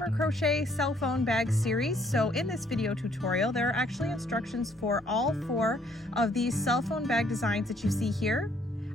Summer Crochet Cell Phone Bag Series. So in this video tutorial, there are actually instructions for all 4 of these cell phone bag designs that you see here.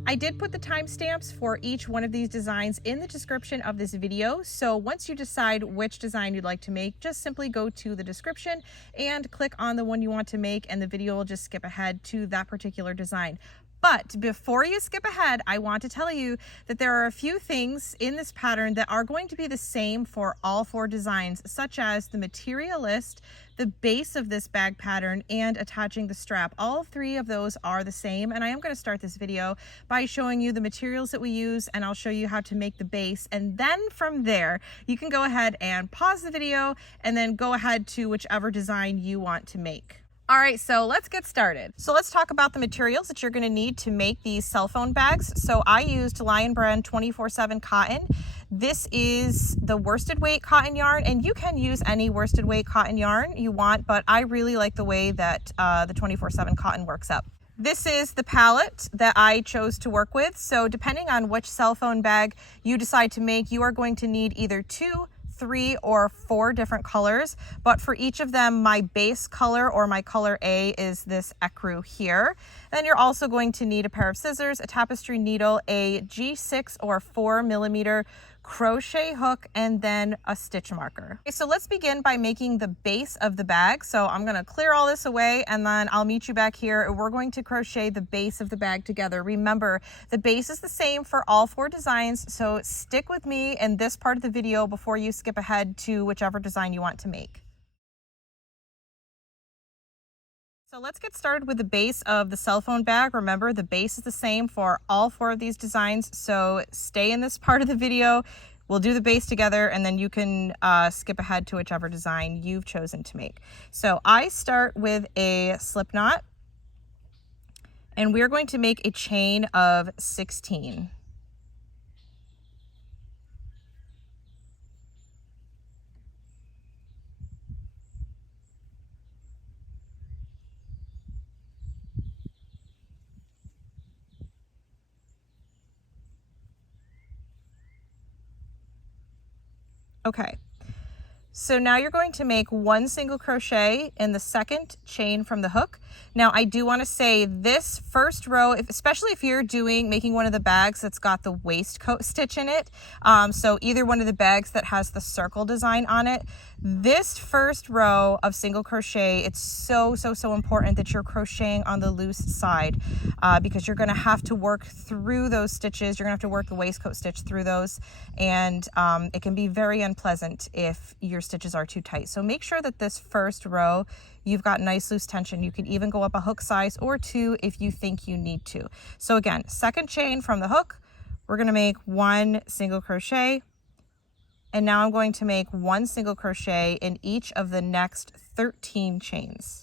I did put the timestamps for each one of these designs in the description of this video. So once you decide which design you'd like to make, just simply go to the description and click on the one you want to make, and the video will just skip ahead to that particular design. But before you skip ahead, I want to tell you that there are a few things in this pattern that are going to be the same for all 4 designs, such as the material list, the base of this bag pattern, and attaching the strap. All 3 of those are the same, and I am going to start this video by showing you the materials that we use, and I'll show you how to make the base, and then from there you can go ahead and pause the video and then go ahead to whichever design you want to make. All right, so let's get started. So let's talk about the materials that you're going to need to make these cell phone bags. So I used Lion Brand 24/7 cotton. This is the worsted weight cotton yarn, and you can use any worsted weight cotton yarn you want, but I really like the way that the 24/7 cotton works up. This is the palette that I chose to work with. So depending on which cell phone bag you decide to make, you are going to need either 2, 3, or 4 different colors, but for each of them, my base color or my color A is this ecru here. Then you're also going to need a pair of scissors, a tapestry needle, a G6 or 4mm crochet hook, and then a stitch marker. Okay, so let's begin by making the base of the bag. So I'm going to clear all this away, and then I'll meet you back here. We're going to crochet the base of the bag together. Remember, the base is the same for all 4 designs, so stick with me in this part of the video before you skip ahead to whichever design you want to make. So let's get started with the base of the cell phone bag. Remember, the base is the same for all 4 of these designs, so stay in this part of the video. We'll do the base together, and then you can skip ahead to whichever design you've chosen to make. So I start with a slip knot, and we're going to make a chain of 16. Okay, so now you're going to make 1 single crochet in the 2nd chain from the hook. Now I do want to say this first row, especially if you're making one of the bags that's got the waistcoat stitch in it, so either one of the bags that has the circle design on it, this first row of single crochet, it's so important that you're crocheting on the loose side, because you're going to have to work through those stitches. You're going to have to work the waistcoat stitch through those, and it can be very unpleasant if your stitches are too tight. So make sure that this first row you've got nice loose tension. You can even go up a hook size or 2 if you think you need to. So again, 2nd chain from the hook, we're going to make 1 single crochet, and now I'm going to make 1 single crochet in each of the next 13 chains.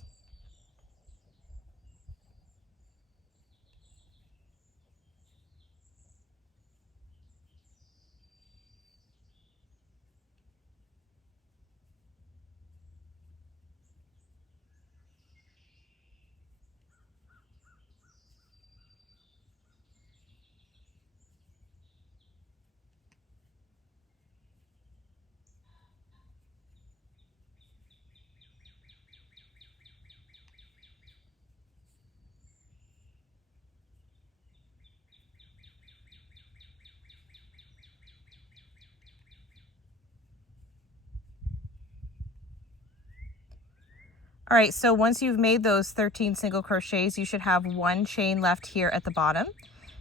All right, so once you've made those 13 single crochets, you should have 1 chain left here at the bottom.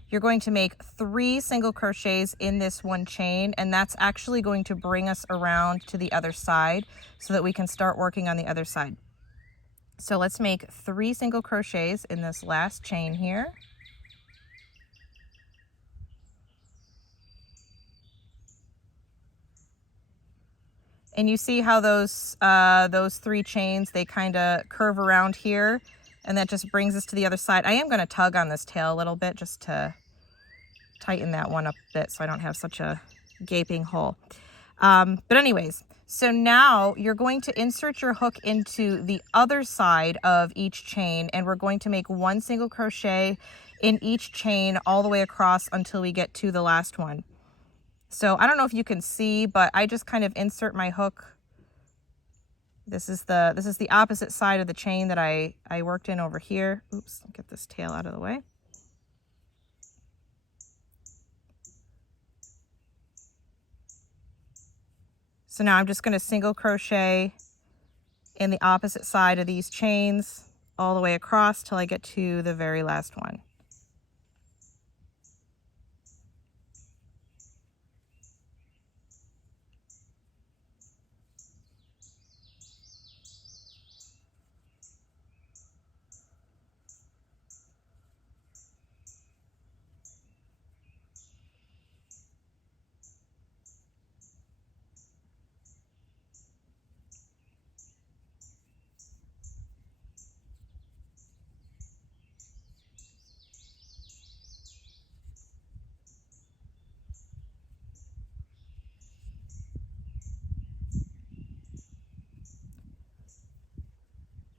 You're going to make 3 single crochets in this 1 chain, and that's actually going to bring us around to the other side so that we can start working on the other side. So let's make 3 single crochets in this last chain here. And you see how those 3 chains, they kind of curve around here, and that just brings us to the other side. I am going to tug on this tail a little bit just to tighten that one up a bit so I don't have such a gaping hole. But anyways, so now you're going to insert your hook into the other side of each chain, and we're going to make 1 single crochet in each chain all the way across until we get to the last one. So I don't know if you can see, but I just kind of insert my hook. This is the opposite side of the chain that I worked in over here. Oops, get this tail out of the way. So now I'm just going to single crochet in the opposite side of these chains all the way across till I get to the very last one.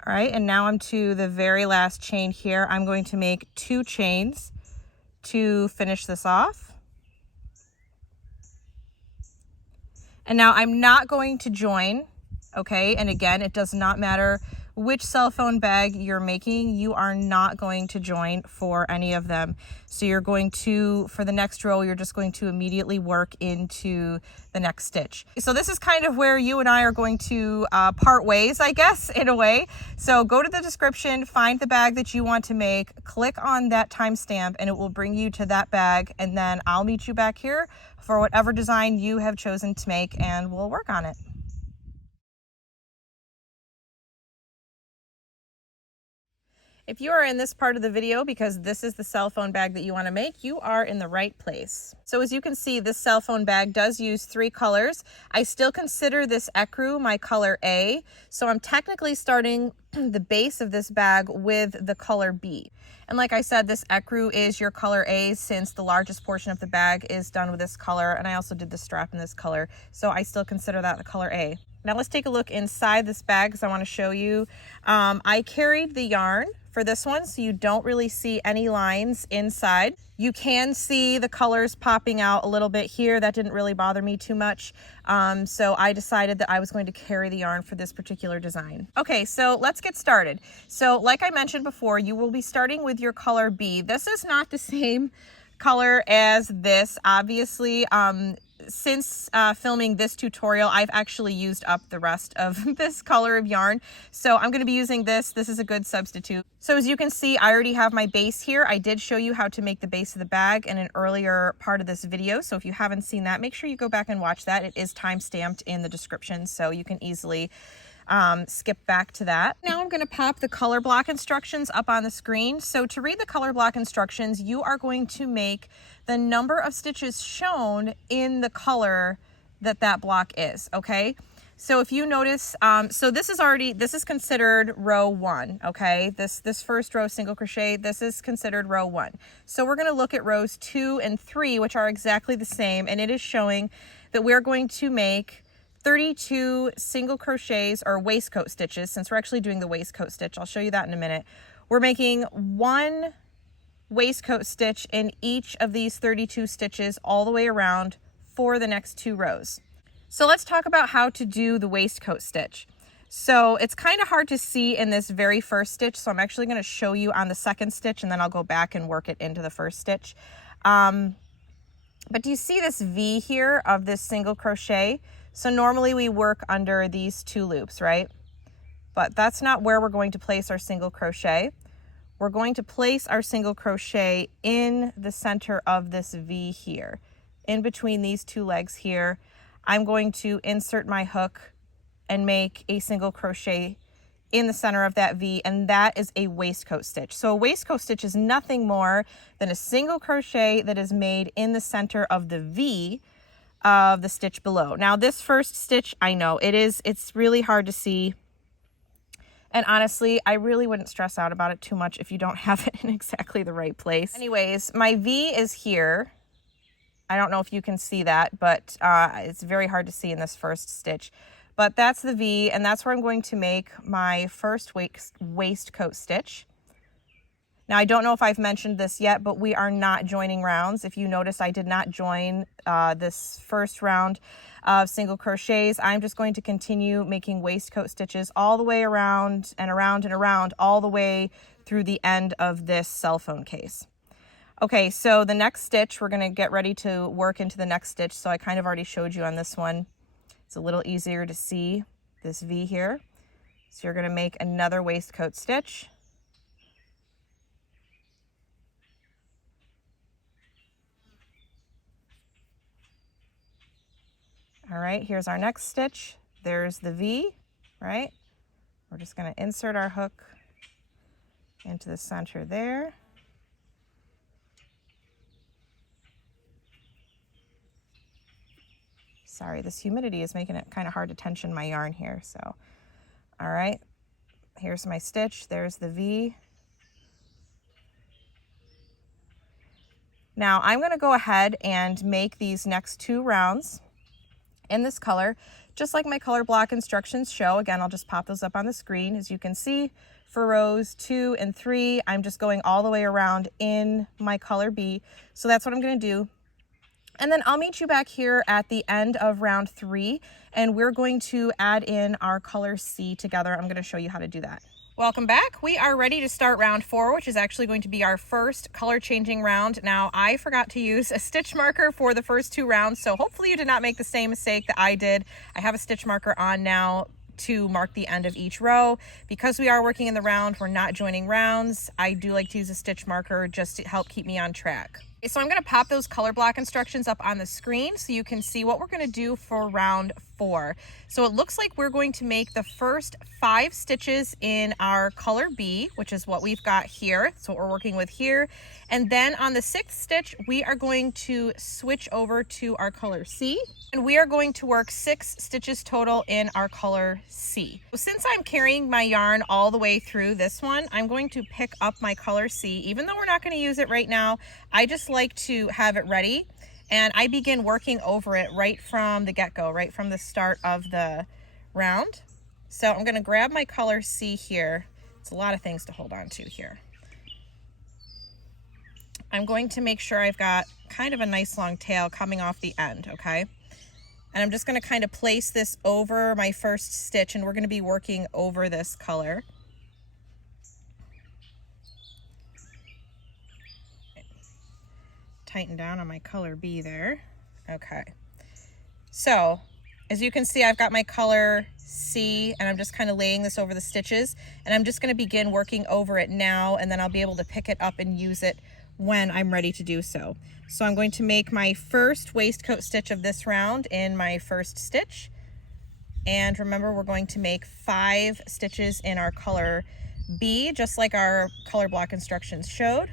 All right, and now I'm to the very last chain here. I'm going to make 2 chains to finish this off. And now I'm not going to join, okay? And again, it does not matter which cell phone bag you're making, you are not going to join for any of them. So you're going to, for the next row, you're just going to immediately work into the next stitch. So this is kind of where you and I are going to part ways, I guess, in a way. So go to the description, find the bag that you want to make, click on that timestamp, and it will bring you to that bag. And then I'll meet you back here for whatever design you have chosen to make, and we'll work on it. If you are in this part of the video because this is the cell phone bag that you want to make, you are in the right place. So as you can see, this cell phone bag does use 3 colors. I still consider this ecru my color A, so I'm technically starting the base of this bag with the color B. And like I said, this ecru is your color A since the largest portion of the bag is done with this color, and I also did the strap in this color, so I still consider that the color A. Now let's take a look inside this bag because I want to show you. I carried the yarn for this one, so you don't really see any lines inside. You can see the colors popping out a little bit here. That didn't really bother me too much. So I decided that I was going to carry the yarn for this particular design. Okay, so let's get started. So like I mentioned before, you will be starting with your color B. This is not the same color as this, obviously. Since filming this tutorial, I've actually used up the rest of this color of yarn. So I'm going to be using this. This is a good substitute. So as you can see, I already have my base here. I did show you how to make the base of the bag in an earlier part of this video. So if you haven't seen that, make sure you go back and watch that. It is time-stamped in the description, so you can easily skip back to that. Now I'm going to pop the color block instructions up on the screen. So to read the color block instructions, you are going to make the number of stitches shown in the color that block is, okay? So if you notice, so this is considered row 1, okay? This first row single crochet, this is considered row 1. So we're going to look at rows 2 and 3, which are exactly the same, and it is showing that we're going to make 32 single crochets or waistcoat stitches, since we're actually doing the waistcoat stitch. I'll show you that in a minute. We're making 1 waistcoat stitch in each of these 32 stitches all the way around for the next 2 rows. So let's talk about how to do the waistcoat stitch. So it's kind of hard to see in this very first stitch, so I'm actually going to show you on the second stitch, and then I'll go back and work it into the first stitch. But do you see this V here of this single crochet? So normally we work under these 2 loops, right? But that's not where we're going to place our single crochet. We're going to place our single crochet in the center of this V here. In between these 2 legs here, I'm going to insert my hook and make a single crochet in the center of that V, and that is a waistcoat stitch. So a waistcoat stitch is nothing more than a single crochet that is made in the center of the V of the stitch below. Now this first stitch, I know it's really hard to see. And honestly, I really wouldn't stress out about it too much if you don't have it in exactly the right place. Anyways, my V is here. I don't know if you can see that, but it's very hard to see in this first stitch. But that's the V, and that's where I'm going to make my first waistcoat stitch. Now, I don't know if I've mentioned this yet, but we are not joining rounds. If you notice, I did not join this first round of single crochets. I'm just going to continue making waistcoat stitches all the way around and around and around, all the way through the end of this cell phone case. Okay, so the next stitch, we're going to get ready to work into the next stitch. So I kind of already showed you on this one. It's a little easier to see this V here. So you're going to make another waistcoat stitch. All right, here's our next stitch. There's the V, right? We're just going to insert our hook into the center there. Sorry, this humidity is making it kind of hard to tension my yarn here. So, all right, here's my stitch. There's the V. Now I'm going to go ahead and make these next 2 rounds in this color, just like my color block instructions show. Again, I'll just pop those up on the screen. As you can see, for rows 2 and 3, I'm just going all the way around in my color B. So that's what I'm going to do. And then I'll meet you back here at the end of round 3, and we're going to add in our color C together. I'm going to show you how to do that. Welcome back. We are ready to start round 4, which is actually going to be our first color changing round. Now, I forgot to use a stitch marker for the first 2 rounds, so hopefully you did not make the same mistake that I did. I have a stitch marker on now to mark the end of each row. Because we are working in the round, we're not joining rounds. I do like to use a stitch marker just to help keep me on track. So I'm going to pop those color block instructions up on the screen so you can see what we're going to do for round 4. So it looks like we're going to make the first 5 stitches in our color B, which is what we've got here. So what we're working with here. And then on the 6th stitch, we are going to switch over to our color C, and we are going to work 6 stitches total in our color C. So since I'm carrying my yarn all the way through this one, I'm going to pick up my color C. Even though we're not going to use it right now, I just like to have it ready, and I begin working over it right from the get-go, right from the start of the round. So I'm going to grab my color C here. It's a lot of things to hold on to here. I'm going to make sure I've got kind of a nice long tail coming off the end, okay? And I'm just going to kind of place this over my first stitch, and we're going to be working over this color. Tighten down on my color B there. Okay. So, as you can see, I've got my color C, and I'm just kind of laying this over the stitches, and I'm just going to begin working over it now, and then I'll be able to pick it up and use it when I'm ready to do so. So I'm going to make my first waistcoat stitch of this round in my first stitch. And remember, we're going to make 5 stitches in our color B, just like our color block instructions showed.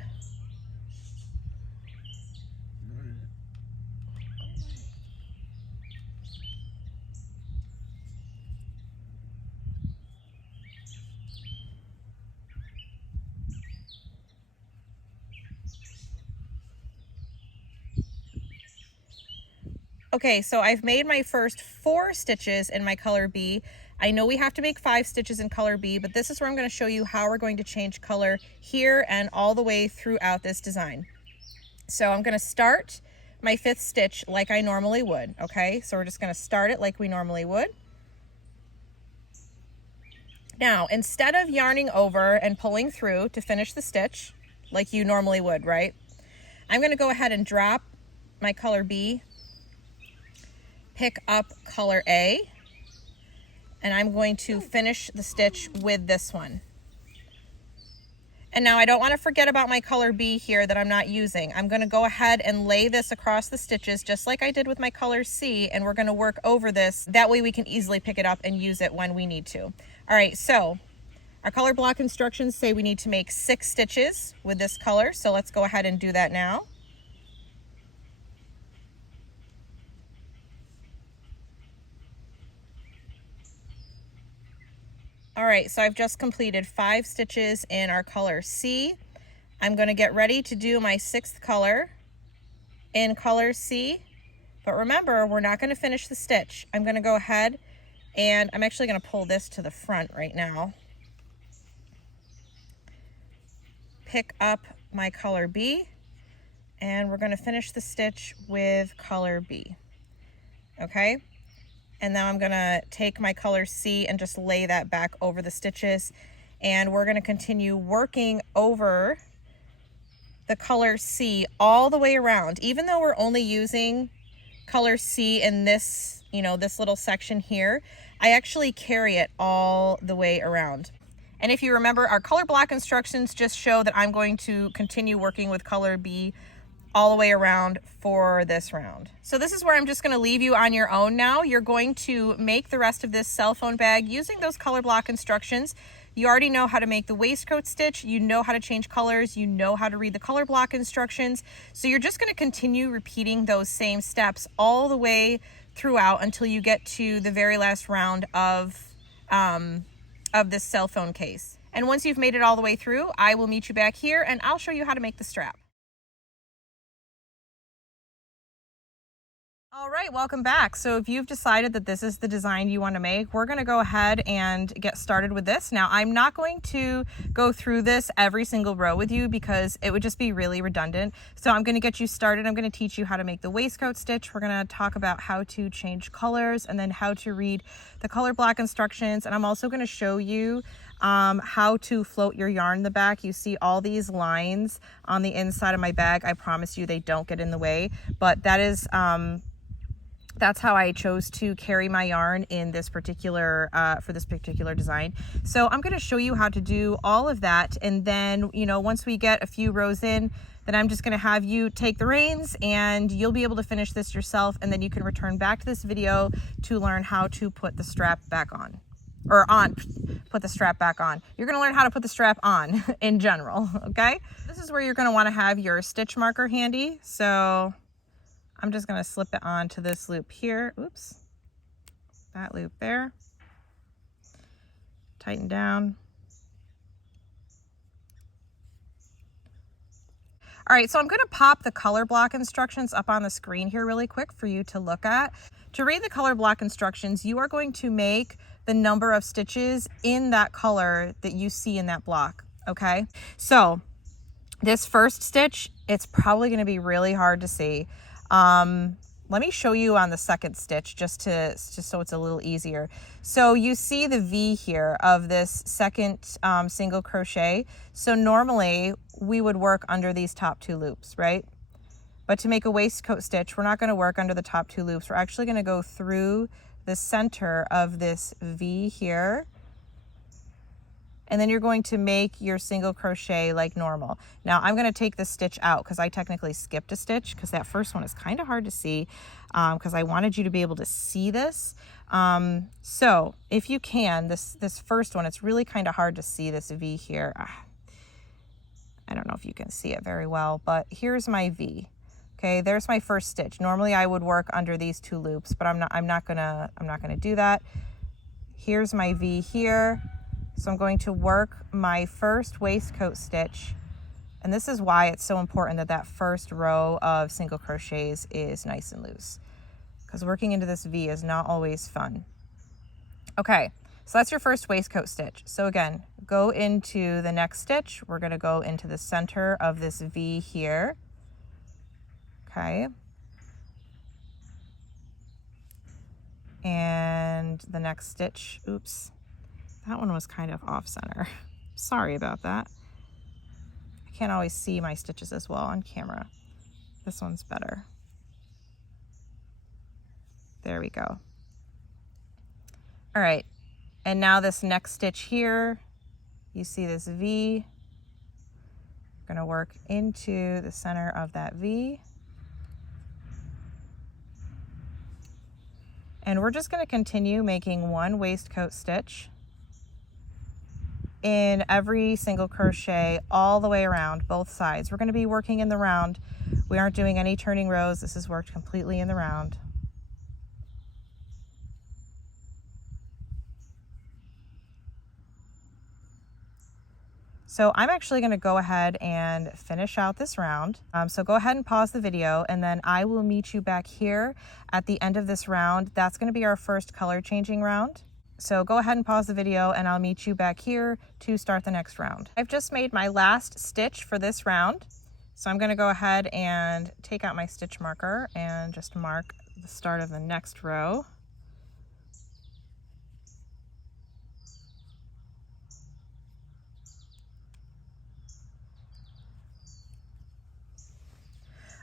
Okay, so I've made my first 4 stitches in my color B. I know we have to make 5 stitches in color B, but this is where I'm going to show you how we're going to change color here and all the way throughout this design. So I'm going to start my 5th stitch like I normally would, okay? So we're just going to start it like we normally would. Now, instead of yarning over and pulling through to finish the stitch like you normally would, right? I'm going to go ahead and drop my color B, pick up color A, and I'm going to finish the stitch with this one. And now I don't want to forget about my color B here that I'm not using. I'm going to go ahead and lay this across the stitches just like I did with my color C, and we're going to work over this. That way we can easily pick it up and use it when we need to. All right, so our color block instructions say we need to make 6 stitches with this color, so let's go ahead and do that now. All right, so I've just completed 5 stitches in our color C. I'm going to get ready to do my 6th color in color C, but remember, we're not going to finish the stitch. I'm going to go ahead and I'm actually going to pull this to the front right now. pick up my color B, and we're going to finish the stitch with color B. Okay, and now I'm going to take my color C and just lay that back over the stitches, and we're going to continue working over the color C all the way around. Even though we're only using color C in this, this little section here, I actually carry it all the way around. And if you remember, our color block instructions just show that I'm going to continue working with color B all the way around for this round. So this is where I'm just going to leave you on your own now. You're going to make the rest of this cell phone bag using those color block instructions. You already know how to make the waistcoat stitch, you know how to change colors, you know how to read the color block instructions. So you're just going to continue repeating those same steps all the way throughout until you get to the very last round of this cell phone case. And once you've made it all the way through, I will meet you back here and I'll show you how to make the strap. All right, welcome back. So if you've decided that this is the design you want to make, we're going to go ahead and get started with this. Now, I'm not going to go through this every single row with you because it would just be really redundant. So I'm going to get you started. I'm going to teach you how to make the waistcoat stitch. We're going to talk about how to change colors and then how to read the color block instructions. And I'm also going to show you how to float your yarn in the back. You see all these lines on the inside of my bag. I promise you they don't get in the way, but that is that's how I chose to carry my yarn in this particular for this particular design. So I'm going to show you how to do all of that, and then once we get a few rows in, then I'm just going to have you take the reins and you'll be able to finish this yourself, and then you can return back to this video to learn how to put the strap back on. Put the strap back on. You're going to learn how to put the strap on in general, okay? This is where you're going to want to have your stitch marker handy. So I'm just going to slip it onto this loop here. Oops. That loop there. Tighten down. All right, so I'm going to pop the color block instructions up on the screen here really quick for you to look at. To read the color block instructions, you are going to make the number of stitches in that color that you see in that block, okay? So this first stitch, it's probably going to be really hard to see. Let me show you on the second stitch just so it's a little easier. So you see the V here of this second single crochet. So normally we would work under these top two loops, right? But to make a waistcoat stitch, we're not going to work under the top two loops. We're actually going to go through the center of this V here. And then you're going to make your single crochet like normal. Now I'm going to take this stitch out because I technically skipped a stitch because that first one is kind of hard to see because I wanted you to be able to see this. So if you can, this first one, it's really kind of hard to see this V here. I don't know if you can see it very well, but here's my V. Okay, there's my first stitch. Normally I would work under these two loops, but I'm not gonna do that. Here's my V here. So I'm going to work my first waistcoat stitch, and this is why it's so important that that first row of single crochets is nice and loose, because working into this V is not always fun. Okay, so that's your first waistcoat stitch. So again, go into the next stitch. We're going to go into the center of this V here. Okay. And the next stitch, oops. That one was kind of off center. Sorry about that. I can't always see my stitches as well on camera. This one's better. There we go. All right, and now this next stitch here, you see this V. I'm gonna work into the center of that V. And we're just gonna continue making one waistcoat stitch in every single crochet all the way around both sides. We're going to be working in the round. We aren't doing any turning rows. This is worked completely in the round. So I'm actually going to go ahead and finish out this round. So go ahead and pause the video, and then I will meet you back here at the end of this round. That's going to be our first color changing round. So go ahead and pause the video and I'll meet you back here to start the next round. I've just made my last stitch for this round. So I'm going to go ahead and take out my stitch marker and just mark the start of the next row.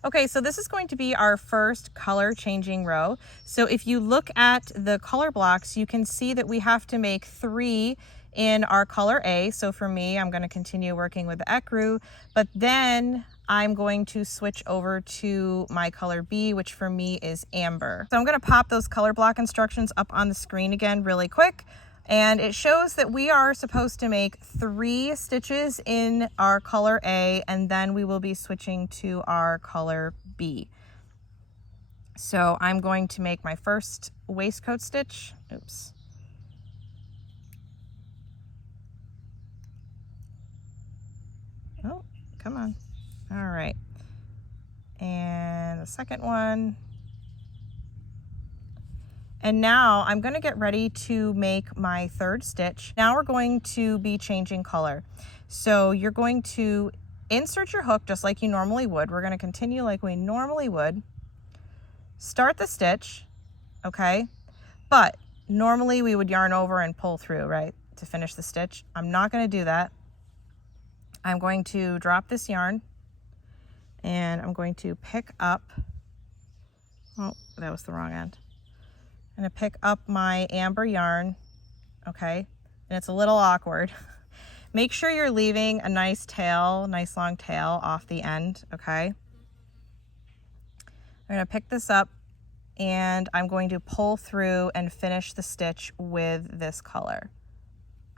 Okay, so this is going to be our first color changing row. So if you look at the color blocks, you can see that we have to make 3 in our color A. So for me, I'm going to continue working with the ecru, but then I'm going to switch over to my color B, which for me is amber. So I'm going to pop those color block instructions up on the screen again really quick. And it shows that we are supposed to make 3 stitches in our color A, and then we will be switching to our color B. So I'm going to make my first waistcoat stitch. Oops. Oh, come on. All right. And the second one. And now I'm going to get ready to make my third stitch. Now we're going to be changing color. So you're going to insert your hook just like you normally would. We're going to continue like we normally would. Start the stitch, okay? But normally we would yarn over and pull through, right, to finish the stitch. I'm not going to do that. I'm going to drop this yarn and I'm going to pick up, oh, that was the wrong end. I'm going to pick up my amber yarn, okay, and it's a little awkward. Make sure you're leaving a nice tail, nice long tail off the end, okay? I'm going to pick this up and I'm going to pull through and finish the stitch with this color,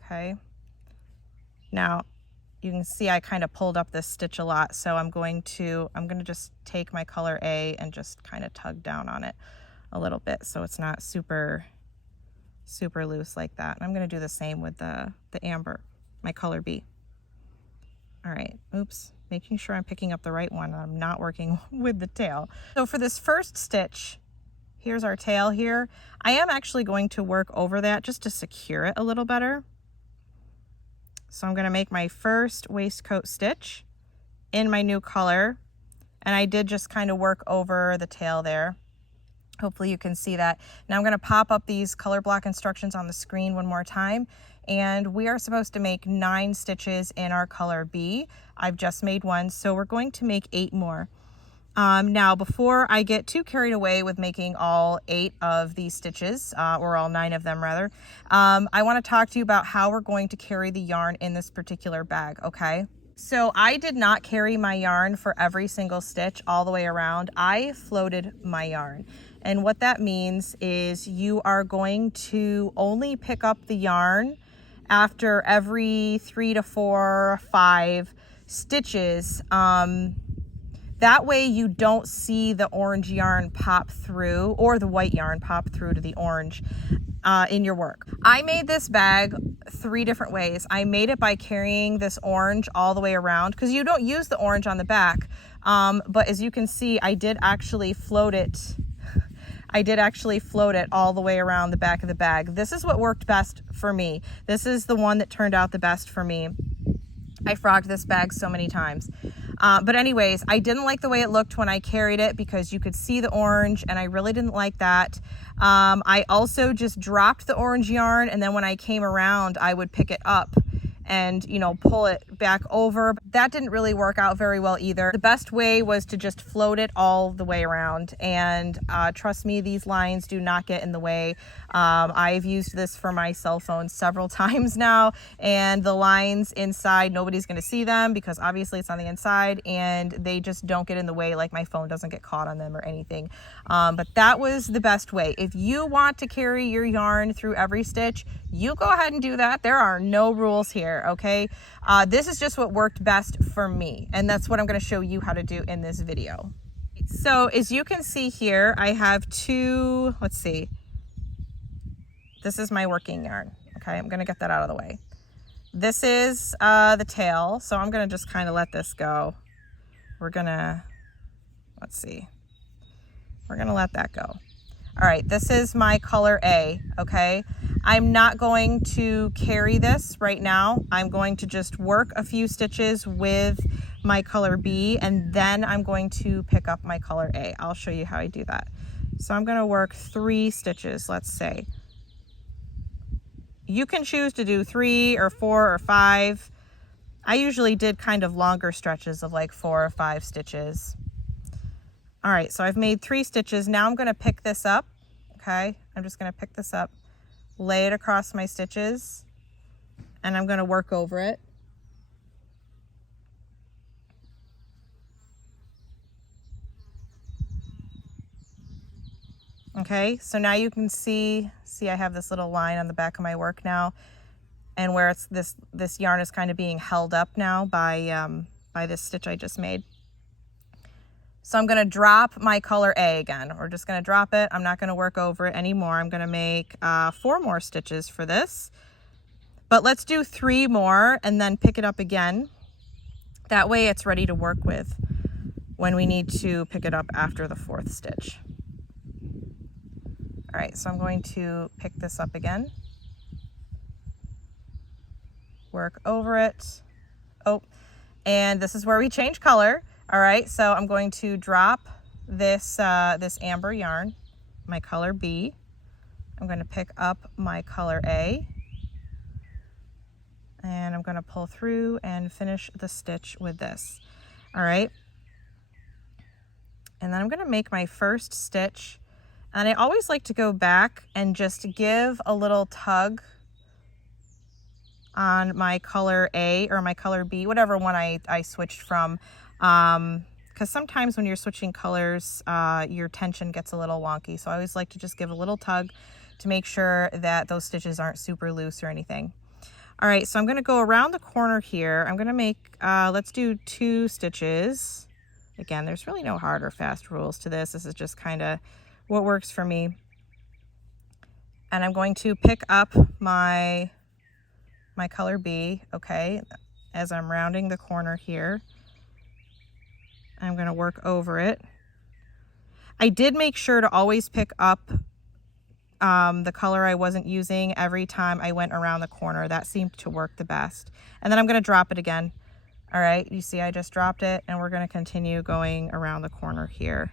okay? Now, you can see I kind of pulled up this stitch a lot, so I'm going to just take my color A and just kind of tug down on it a little bit so it's not super loose like that. And I'm going to do the same with the amber, my color B. All right, oops, making sure I'm picking up the right one. I'm not working with the tail. So for this first stitch, here's our tail here. I am actually going to work over that just to secure it a little better. So I'm going to make my first waistcoat stitch in my new color. And I did just kind of work over the tail there. Hopefully you can see that. Now I'm going to pop up these color block instructions on the screen one more time. And we are supposed to make 9 stitches in our color B. I've just made 1, so we're going to make 8 more. Now, before I get too carried away with making all 8 of these stitches, or all 9 of them rather, I want to talk to you about how we're going to carry the yarn in this particular bag, okay? So I did not carry my yarn for every single stitch all the way around. I floated my yarn. And what that means is you are going to only pick up the yarn after every 3 to 4 or 5 stitches. That way you don't see the orange yarn pop through or the white yarn pop through to the orange in your work. I made this bag 3 different ways. I made it by carrying this orange all the way around because you don't use the orange on the back. But as you can see, I did actually float it. I did actually float it all the way around the back of the bag. This is what worked best for me. This is the one that turned out the best for me. I frogged this bag so many times. But anyways, I didn't like the way it looked when I carried it because you could see the orange and I really didn't like that. I also just dropped the orange yarn and then when I came around, I would pick it up and, you know, pull it back over. That didn't really work out very well either. The best way was to just float it all the way around. And trust me, these lines do not get in the way. I've used this for my cell phone several times now, and the lines inside, nobody's gonna see them because obviously it's on the inside and they just don't get in the way, like my phone doesn't get caught on them or anything. But that was the best way. If you want to carry your yarn through every stitch, you go ahead and do that. There are no rules here, okay? This is just what worked best for me, and that's what I'm gonna show you how to do in this video. So as you can see here, I have 2, let's see. This is my working yarn, okay? I'm gonna get that out of the way. This is the tail, so I'm gonna just kind of let this go. We're gonna, let's see. We're gonna let that go. All right, this is my color A, okay? I'm not going to carry this right now. I'm going to just work a few stitches with my color B, and then I'm going to pick up my color A. I'll show you how I do that. So I'm gonna work 3 stitches, let's say. You can choose to do 3 or 4 or 5. I usually did kind of longer stretches of like 4 or 5 stitches. All right, so I've made 3 stitches. Now I'm gonna pick this up, okay? I'm just gonna pick this up, lay it across my stitches, and I'm gonna work over it. Okay, so now you can see I have this little line on the back of my work now, and where it's this yarn is kind of being held up now by this stitch I just made. So I'm gonna drop my color A again. We're just gonna drop it. I'm not gonna work over it anymore. I'm gonna make 4 more stitches for this, but let's do 3 more and then pick it up again. That way it's ready to work with when we need to pick it up after the 4th stitch. All right, so I'm going to pick this up again, work over it. Oh, and this is where we change color. All right, so I'm going to drop this, this amber yarn, my color B. I'm going to pick up my color A, and I'm going to pull through and finish the stitch with this. All right, and then I'm going to make my first stitch, and I always like to go back and just give a little tug on my color A or my color B, whatever one I switched from. Because sometimes when you're switching colors, your tension gets a little wonky. So I always like to just give a little tug to make sure that those stitches aren't super loose or anything. All right, so I'm gonna go around the corner here. I'm gonna make, let's do 2 stitches. Again, there's really no hard or fast rules to this. This is just kind of what works for me. And I'm going to pick up my color B, okay, as I'm rounding the corner here. I'm going to work over it. I did make sure to always pick up the color I wasn't using every time I went around the corner. That seemed to work the best. And then I'm going to drop it again. All right, you see I just dropped it, and we're going to continue going around the corner here.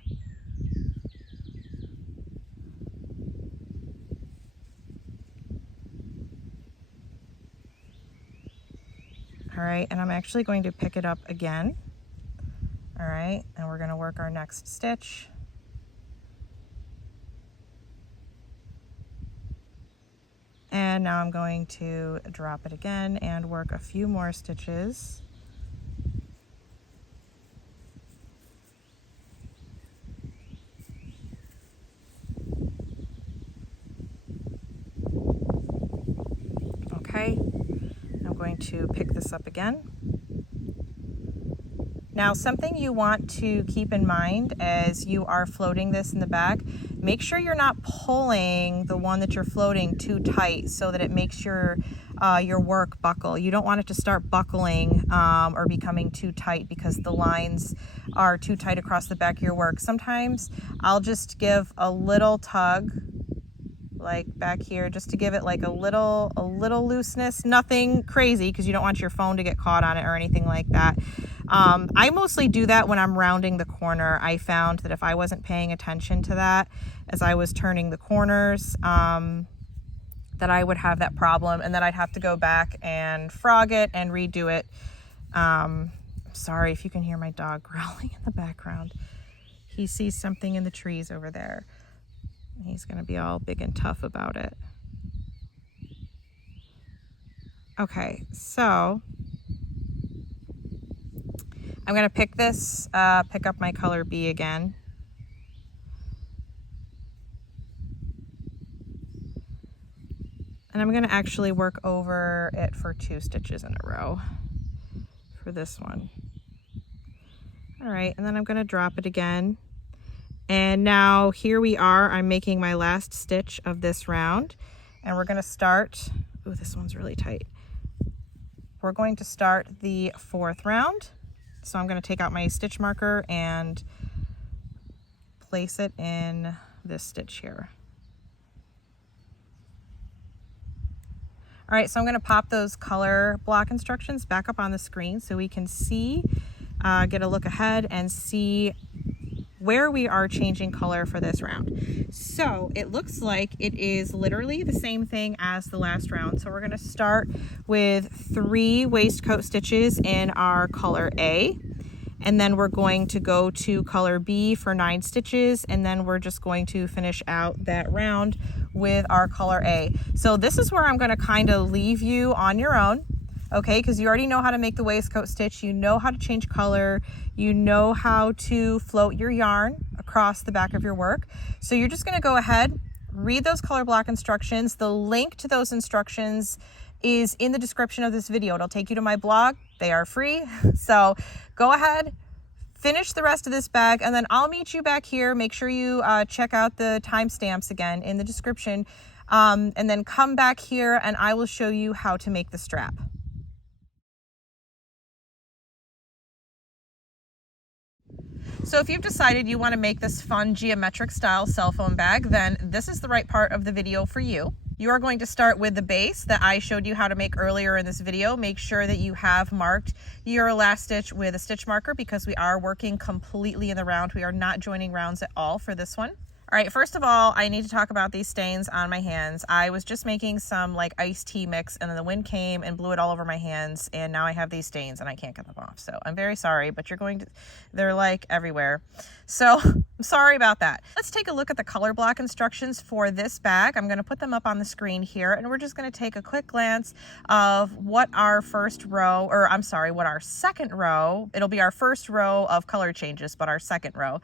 All right, and I'm actually going to pick it up again. All right, and we're gonna work our next stitch. And now I'm going to drop it again and work a few more stitches. Okay, I'm going to pick this up again. Now, something you want to keep in mind as you are floating this in the back, make sure you're not pulling the one that you're floating too tight so that it makes your work buckle. You don't want it to start buckling or becoming too tight because the lines are too tight across the back of your work. Sometimes I'll just give a little tug, like back here, just to give it like a little looseness. Nothing crazy because you don't want your phone to get caught on it or anything like that. I mostly do that when I'm rounding the corner. I found that if I wasn't paying attention to that as I was turning the corners, that I would have that problem, and then I'd have to go back and frog it and redo it. Sorry if you can hear my dog growling in the background. He sees something in the trees over there. He's going to be all big and tough about it. Okay, so I'm going to pick up my color B again. And I'm going to actually work over it for 2 stitches in a row for this one. All right, and then I'm going to drop it again. And now here we are, I'm making my last stitch of this round, and we're going to start, oh, this one's really tight. We're going to start the 4th round. So I'm going to take out my stitch marker and place it in this stitch here. All right, so I'm gonna pop those color block instructions back up on the screen so we can see, get a look ahead and see where we are changing color for this round. So it looks like it is literally the same thing as the last round. So we're gonna start with 3 waistcoat stitches in our color A, and then we're going to go to color B for 9 stitches, and then we're just going to finish out that round with our color A. So this is where I'm gonna kind of leave you on your own, okay, because you already know how to make the waistcoat stitch, you know how to change color, you know how to float your yarn across the back of your work. So you're just gonna go ahead, read those color block instructions. The link to those instructions is in the description of this video. It'll take you to my blog. They are free. So go ahead, finish the rest of this bag, and then I'll meet you back here. Make sure you check out the timestamps again in the description, and then come back here and I will show you how to make the strap. So if you've decided you want to make this fun geometric style cell phone bag, then this is the right part of the video for you. You are going to start with the base that I showed you how to make earlier in this video. Make sure that you have marked your last stitch with a stitch marker because we are working completely in the round. We are not joining rounds at all for this one. All right, first of all, I need to talk about these stains on my hands. I was just making some like iced tea mix and then the wind came and blew it all over my hands, and now I have these stains and I can't get them off. So I'm very sorry, but they're like everywhere. So I'm sorry about that. Let's take a look at the color block instructions for this bag. I'm gonna put them up on the screen here, and we're just gonna take a quick glance of what our second row, it'll be our first row of color changes, but our second row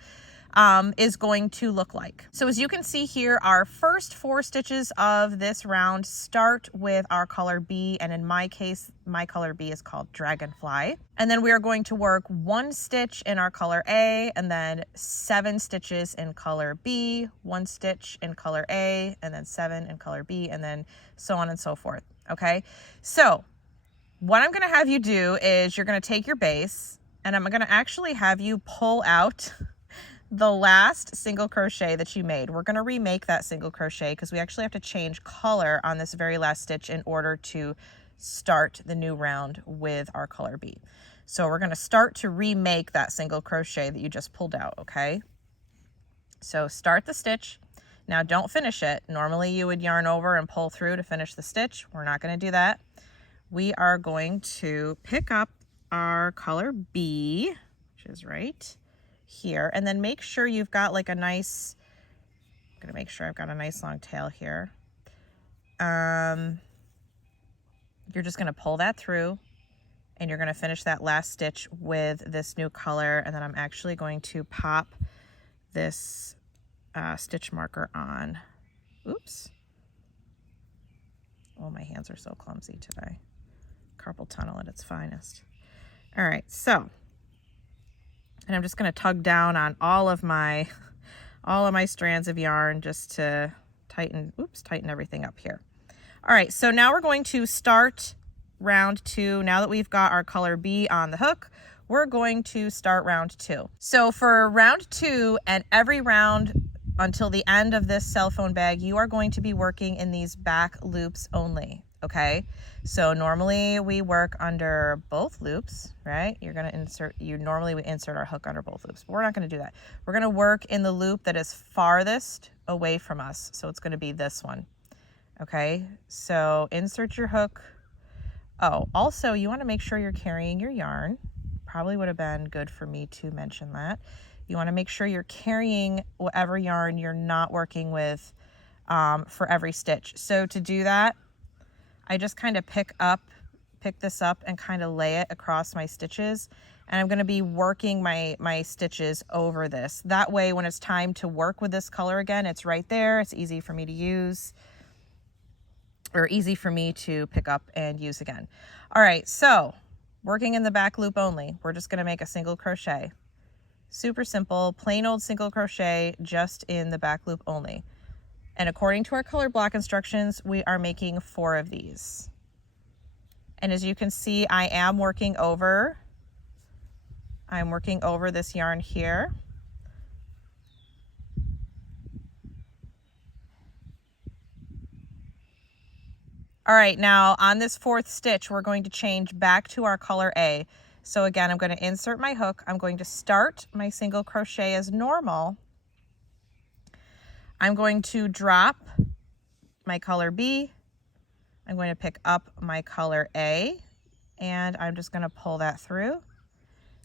is going to look like. So as you can see here, our first 4 stitches of this round start with our color B, and in my case, my color B is called Dragonfly. And then we are going to work 1 stitch in our color A, and then 7 stitches in color B, 1 stitch in color A, and then 7 in color B, and then so on and so forth, okay? So what I'm gonna have you do is you're gonna take your base, and I'm gonna actually have you pull out the last single crochet that you made. We're going to remake that single crochet because we actually have to change color on this very last stitch in order to start the new round with our color B. So we're going to start to remake that single crochet that you just pulled out, okay? So start the stitch. Now don't finish it. Normally you would yarn over and pull through to finish the stitch. We're not going to do that. We are going to pick up our color B, which is right here, and then make sure you've got like a nice, I'm gonna make sure I've got a nice long tail here. You're just gonna pull that through and you're gonna finish that last stitch with this new color, and then I'm actually going to pop this stitch marker on. Oops. Oh, my hands are so clumsy today. Carpal tunnel at its finest. All right, so, and I'm just going to tug down on all of my strands of yarn just to tighten everything up here. All right, so now we're going to start round 2. Now that we've got our color B on the hook, we're going to start round 2. So for round 2 and every round until the end of this cell phone bag, you are going to be working in these back loops only. Okay, so normally we work under both loops, right? Normally we insert our hook under both loops, but we're not going to do that. We're going to work in the loop that is farthest away from us. So it's going to be this one. Okay, so insert your hook. Oh, also you want to make sure you're carrying your yarn. Probably would have been good for me to mention that. You want to make sure you're carrying whatever yarn you're not working with for every stitch. So to do that, I just kind of pick this up and kind of lay it across my stitches, and I'm going to be working my stitches over this. That way when it's time to work with this color again, it's right there. It's easy for me to use, or easy for me to pick up and use again. All right, so working in the back loop only, we're just going to make a single crochet. Super simple, plain old single crochet just in the back loop only. And according to our color block instructions, we are making 4 of these. And as you can see, I'm working over this yarn here. All right, now on this 4th stitch, we're going to change back to our color A. So again, I'm going to insert my hook. I'm going to start my single crochet as normal. I'm going to drop my color B. I'm going to pick up my color A, and I'm just going to pull that through.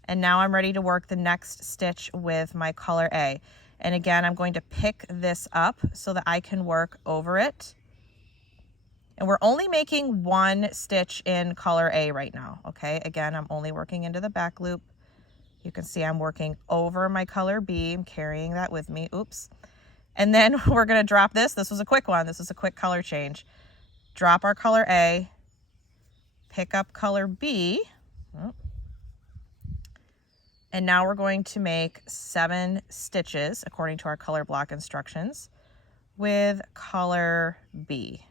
And now I'm ready to work the next stitch with my color A. And again, I'm going to pick this up so that I can work over it. And we're only making 1 stitch in color A right now, okay? Again, I'm only working into the back loop. You can see I'm working over my color B. I'm carrying that with me. Oops. And then we're going to drop this. This was a quick one. This is a quick color change. Drop our color A, pick up color B. And now we're going to make 7 stitches according to our color block instructions with color B.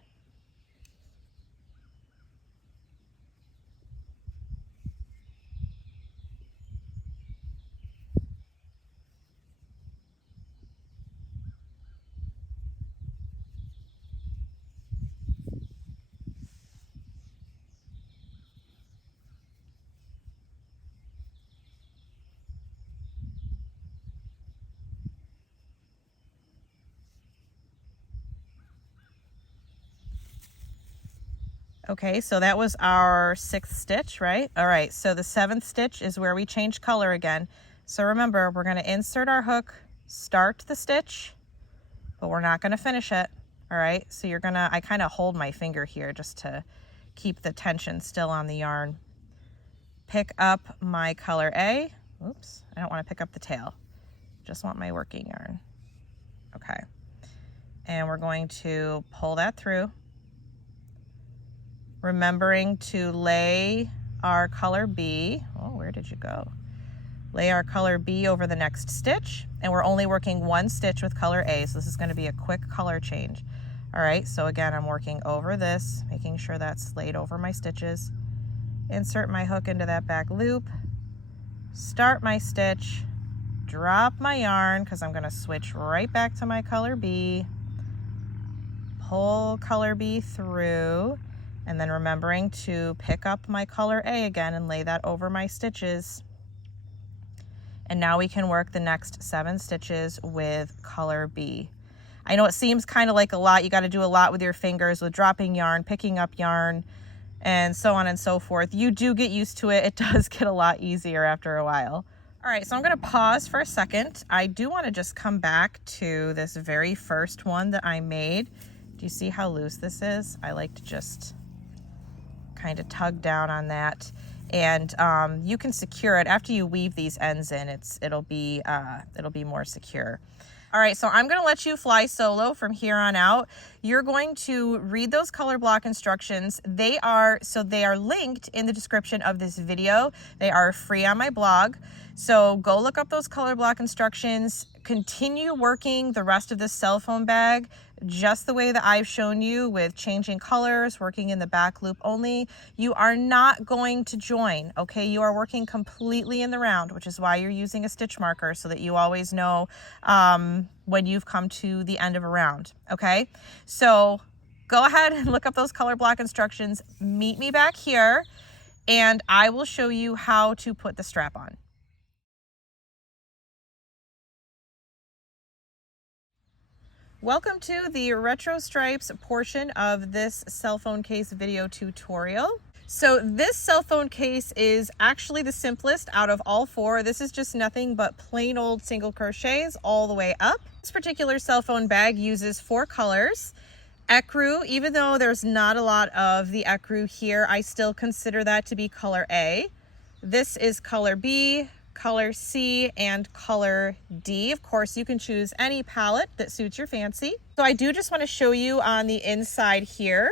Okay, so that was our 6th stitch, right? All right, so the 7th stitch is where we change color again. So remember, we're going to insert our hook, start the stitch, but we're not going to finish it. All right, so you're going to, I kind of hold my finger here just to keep the tension still on the yarn. Pick up my color A. Oops, I don't want to pick up the tail. Just want my working yarn. Okay, and we're going to pull that through. Remembering to lay our color B, oh, where did you go? Lay our color B over the next stitch, and we're only working 1 stitch with color A, so this is going to be a quick color change. All right, so again, I'm working over this, making sure that's laid over my stitches. Insert my hook into that back loop, start my stitch, drop my yarn, because I'm going to switch right back to my color B, pull color B through, and then remembering to pick up my color A again and lay that over my stitches. And now we can work the next 7 stitches with color B. I know it seems kind of like a lot. You got to do a lot with your fingers with dropping yarn, picking up yarn, and so on and so forth. You do get used to it. It does get a lot easier after a while. All right, so I'm going to pause for a second. I do want to just come back to this very first one that I made. Do you see how loose this is? I like to just kind of tug down on that, and you can secure it after you weave these ends in. It'll be more secure. All right, so I'm going to let you fly solo from here on out. You're going to read those color block instructions. They are linked in the description of this video. They are free on my blog. So go look up those color block instructions. Continue working the rest of this cell phone bag just the way that I've shown you, with changing colors, working in the back loop only. You are not going to join, okay? You are working completely in the round, which is why you're using a stitch marker, so that you always know when you've come to the end of a round, okay? So go ahead and look up those color block instructions. Meet me back here, and I will show you how to put the strap on. Welcome to the retro stripes portion of this cell phone case video tutorial. So this cell phone case is actually the simplest out of all 4. This is just nothing but plain old single crochets all the way up. This particular cell phone bag uses 4 colors. Ecru, even though there's not a lot of the ecru here, I still consider that to be color A. This is color B, color C, and color D. Of course, you can choose any palette that suits your fancy. So I do just want to show you on the inside here.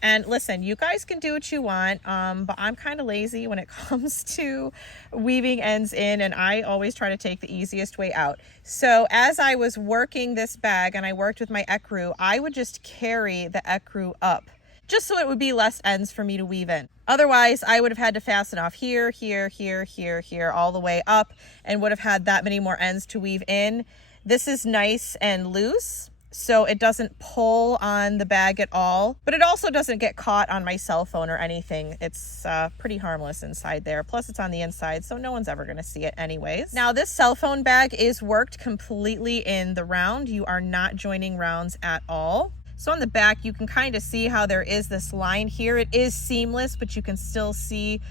And listen, you guys can do what you want, but I'm kind of lazy when it comes to weaving ends in, and I always try to take the easiest way out. So as I was working this bag and I worked with my ecru, I would just carry the ecru up, just so it would be less ends for me to weave in. Otherwise, I would have had to fasten off here, here, here, here, here, all the way up, and would have had that many more ends to weave in. This is nice and loose, so it doesn't pull on the bag at all, but it also doesn't get caught on my cell phone or anything. It's pretty harmless inside there. Plus it's on the inside, so no one's ever going to see it anyways. Now this cell phone bag is worked completely in the round. You are not joining rounds at all. So on the back, you can kind of see how there is this line here. It is seamless, but you can still see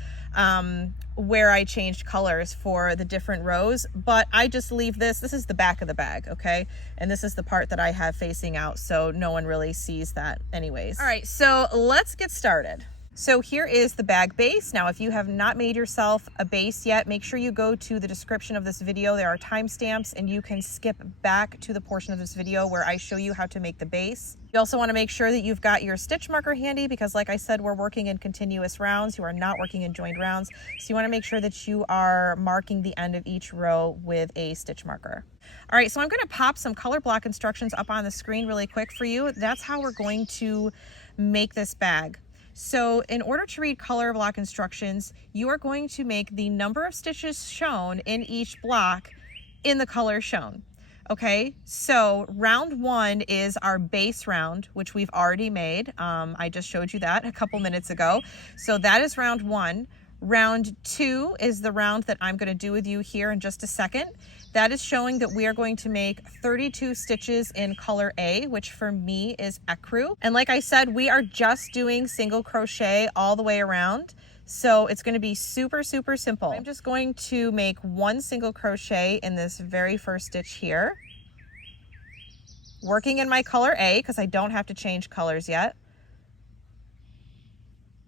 where I changed colors for the different rows, but I just leave this is the back of the bag, okay? And this is the part that I have facing out, so no one really sees that anyways. All right, so let's get started. So here is the bag base. Now, if you have not made yourself a base yet, make sure you go to the description of this video. There are timestamps and you can skip back to the portion of this video where I show you how to make the base. You also want to make sure that you've got your stitch marker handy because like I said, we're working in continuous rounds. You are not working in joined rounds. So you want to make sure that you are marking the end of each row with a stitch marker. All right, so I'm going to pop some color block instructions up on the screen really quick for you. That's how we're going to make this bag. So in order to read color block instructions, you are going to make the number of stitches shown in each block in the color shown. Okay, so round 1 is our base round, which we've already made. I just showed you that a couple minutes ago. So that is round 1. Round 2 is the round that I'm going to do with you here in just a second. That is showing that we are going to make 32 stitches in color A, which for me is ecru. And like I said, we are just doing single crochet all the way around. So it's going to be super, super simple. I'm just going to make 1 single crochet in this very first stitch here. Working in my color A because I don't have to change colors yet.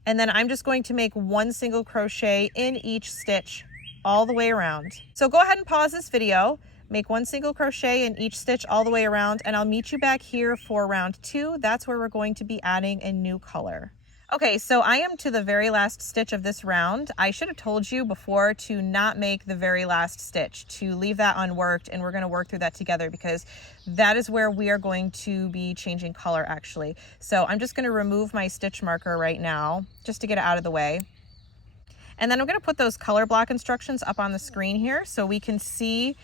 And then I'm just going to make 1 single crochet in each stitch all the way around. So go ahead and pause this video, make 1 single crochet in each stitch all the way around, and I'll meet you back here for round 2. That's where we're going to be adding a new color. Okay, so I am to the very last stitch of this round. I should have told you before to not make the very last stitch, to leave that unworked, and we're going to work through that together because that is where we are going to be changing color actually. So I'm just going to remove my stitch marker right now just to get it out of the way. And then I'm going to put those color block instructions up on the screen here so we can see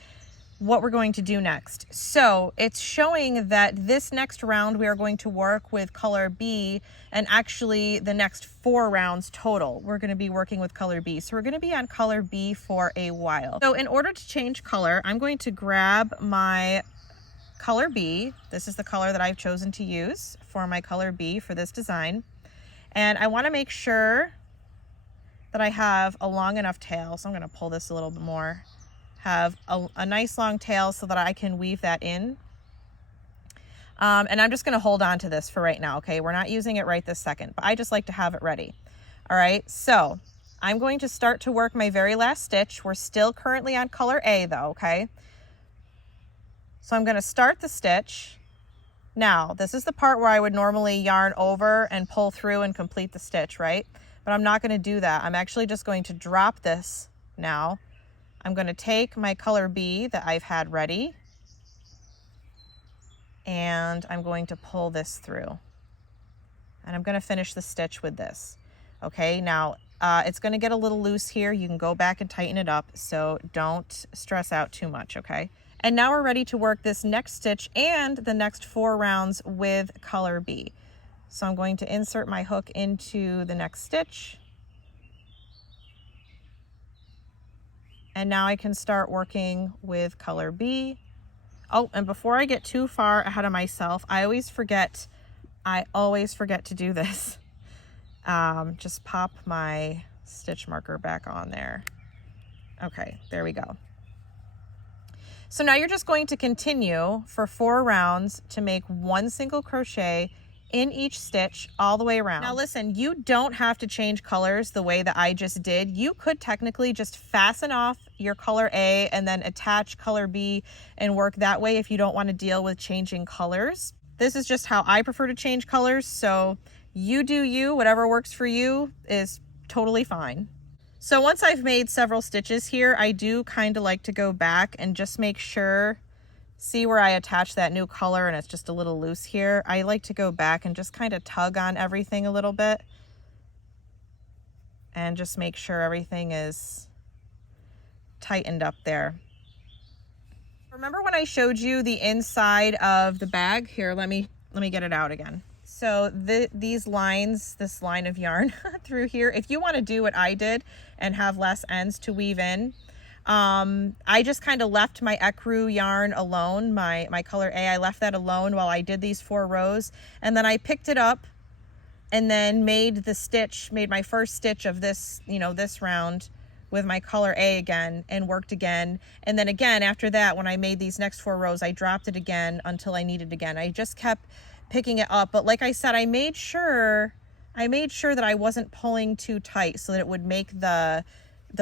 what we're going to do next. So it's showing that this next round we are going to work with color B, and actually the next 4 rounds total we're going to be working with color B. So we're going to be on color B for a while. So in order to change color, I'm going to grab my color B. This is the color that I've chosen to use for my color B for this design. And I want to make sure that I have a long enough tail. So I'm going to pull this a little bit more. Have a nice long tail so that I can weave that in. And I'm just going to hold on to this for right now, okay? We're not using it right this second, but I just like to have it ready. All right, so I'm going to start to work my very last stitch. We're still currently on color A though, okay? So I'm going to start the stitch. Now, this is the part where I would normally yarn over and pull through and complete the stitch, right? But I'm not going to do that. I'm actually just going to drop this now. I'm going to take my color B that I've had ready and I'm going to pull this through. And I'm going to finish the stitch with this. Okay, now it's going to get a little loose here. You can go back and tighten it up, so don't stress out too much, okay? And now we're ready to work this next stitch and the next 4 rounds with color B. So I'm going to insert my hook into the next stitch. And now I can start working with color B. Oh, and before I get too far ahead of myself, I always forget to do this. Just pop my stitch marker back on there. Okay, there we go. So now you're just going to continue for 4 rounds to make 1 single crochet in each stitch all the way around. Now listen, you don't have to change colors the way that I just did. You could technically just fasten off your color A and then attach color B and work that way if you don't want to deal with changing colors. This is just how I prefer to change colors, so you do you. Whatever works for you is totally fine. So once I've made several stitches here, I do kind of like to go back and just make sure, see where I attach that new color and it's just a little loose here. I like to go back and just kind of tug on everything a little bit and just make sure everything is tightened up there. Remember when I showed you the inside of the bag? Here, let me get it out again. So these lines, this line of yarn through here, if you want to do what I did and have less ends to weave in, I just kind of left my ecru yarn alone, my color A, I left that alone while I did these 4 rows. And then I picked it up and then made my first stitch of this, this round with my color A again and worked again. And then again, after that, when I made these next 4 rows, I dropped it again until I needed it again. I just kept picking it up. But like I said, I made sure that I wasn't pulling too tight so that it would make the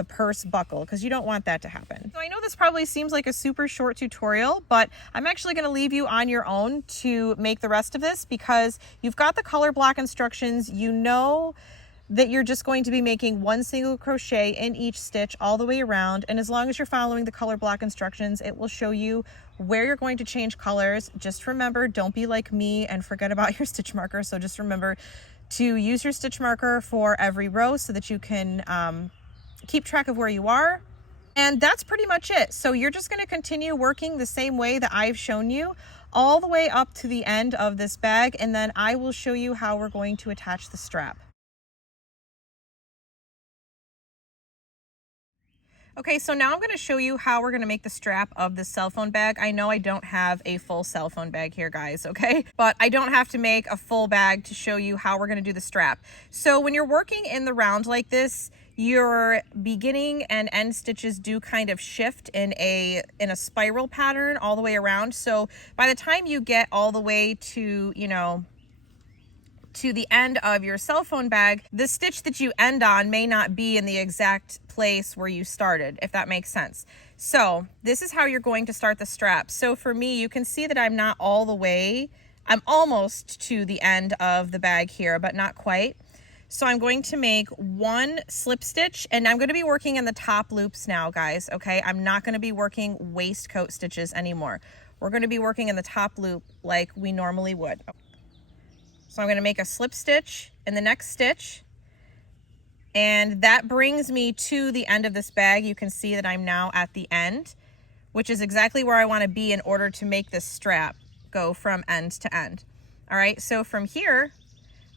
purse buckle, because you don't want that to happen. So I know this probably seems like a super short tutorial, but I'm actually going to leave you on your own to make the rest of this, because you've got the color block instructions. You know that you're just going to be making 1 single crochet in each stitch all the way around. And as long as you're following the color block instructions, it will show you where you're going to change colors. Just remember, don't be like me and forget about your stitch marker. So just remember to use your stitch marker for every row so that you can keep track of where you are. And that's pretty much it. So you're just going to continue working the same way that I've shown you all the way up to the end of this bag, and then I will show you how we're going to attach the strap. Okay, so now I'm going to show you how we're going to make the strap of the cell phone bag. I know I don't have a full cell phone bag here, guys, okay? But I don't have to make a full bag to show you how we're going to do the strap. So when you're working in the round like this, your beginning and end stitches do kind of shift in a spiral pattern all the way around. So by the time you get all the way to, to the end of your cell phone bag, the stitch that you end on may not be in the exact place where you started, if that makes sense. So this is how you're going to start the strap. So for me, you can see that I'm not all the way, I'm almost to the end of the bag here, but not quite. So I'm going to make 1 slip stitch, and I'm going to be working in the top loops now, guys, okay? I'm not going to be working waistcoat stitches anymore. We're going to be working in the top loop like we normally would. So I'm going to make a slip stitch in the next stitch, and that brings me to the end of this bag. You can see that I'm now at the end, which is exactly where I want to be in order to make this strap go from end to end. All right, so from here,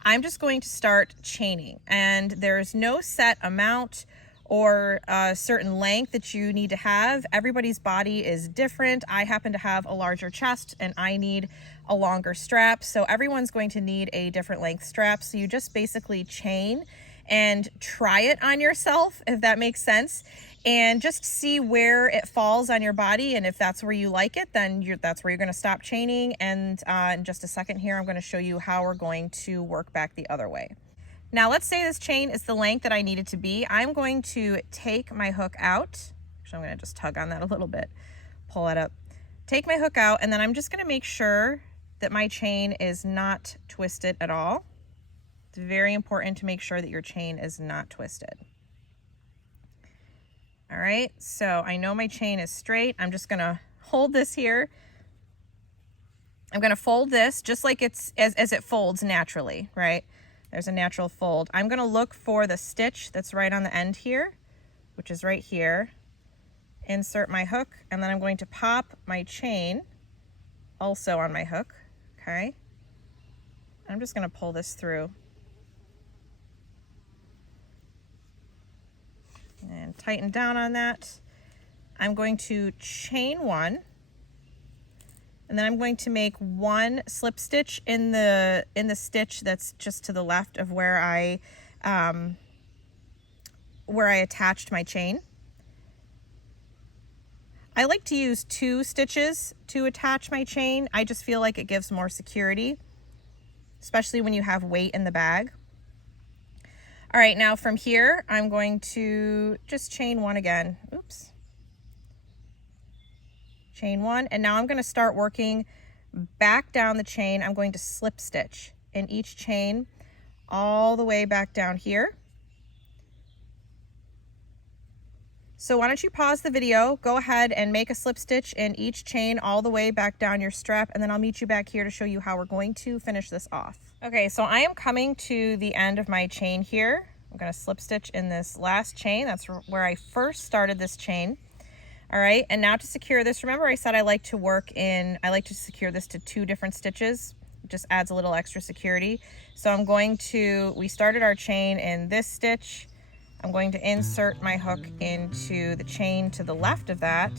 I'm just going to start chaining, and there's no set amount or a certain length that you need to have. Everybody's body is different. I happen to have a larger chest and I need a longer strap, so everyone's going to need a different length strap. So you just basically chain and try it on yourself, if that makes sense, and just see where it falls on your body. And if that's where you like it, then that's where you're going to stop chaining. And in just a second here, I'm going to show you how we're going to work back the other way. Now let's say this chain is the length that I need it to be. I'm going to take my hook out. Actually, I'm going to just tug on that a little bit, pull it up, take my hook out, and then I'm just going to make sure that my chain is not twisted at all. It's very important to make sure that your chain is not twisted. All right, so I know my chain is straight. I'm just gonna hold this here. I'm gonna fold this just like it's as it folds naturally, right? There's a natural fold. I'm gonna look for the stitch that's right on the end here, which is right here. Insert my hook, and then I'm going to pop my chain also on my hook, okay? I'm just gonna pull this through. And tighten down on that. I'm going to chain 1, and then I'm going to make 1 slip stitch in the stitch that's just to the left of where I attached my chain. I like to use 2 stitches to attach my chain. I just feel like it gives more security, especially when you have weight in the bag. All right, now from here, I'm going to just chain 1 again. Oops. Chain 1, and now I'm going to start working back down the chain. I'm going to slip stitch in each chain all the way back down here. So why don't you pause the video, go ahead and make a slip stitch in each chain all the way back down your strap, and then I'll meet you back here to show you how we're going to finish this off. Okay, so I am coming to the end of my chain here. I'm going to slip stitch in this last chain. That's where I first started this chain. All right, and now to secure this, remember I said I like to secure this to 2 different stitches. It just adds a little extra security. So we started our chain in this stitch. I'm going to insert my hook into the chain to the left of that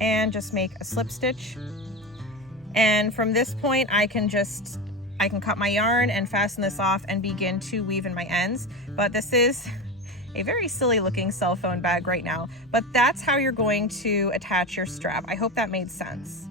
and just make a slip stitch. And from this point, I can cut my yarn and fasten this off and begin to weave in my ends. But this is a very silly looking cell phone bag right now, but that's how you're going to attach your strap. I hope that made sense.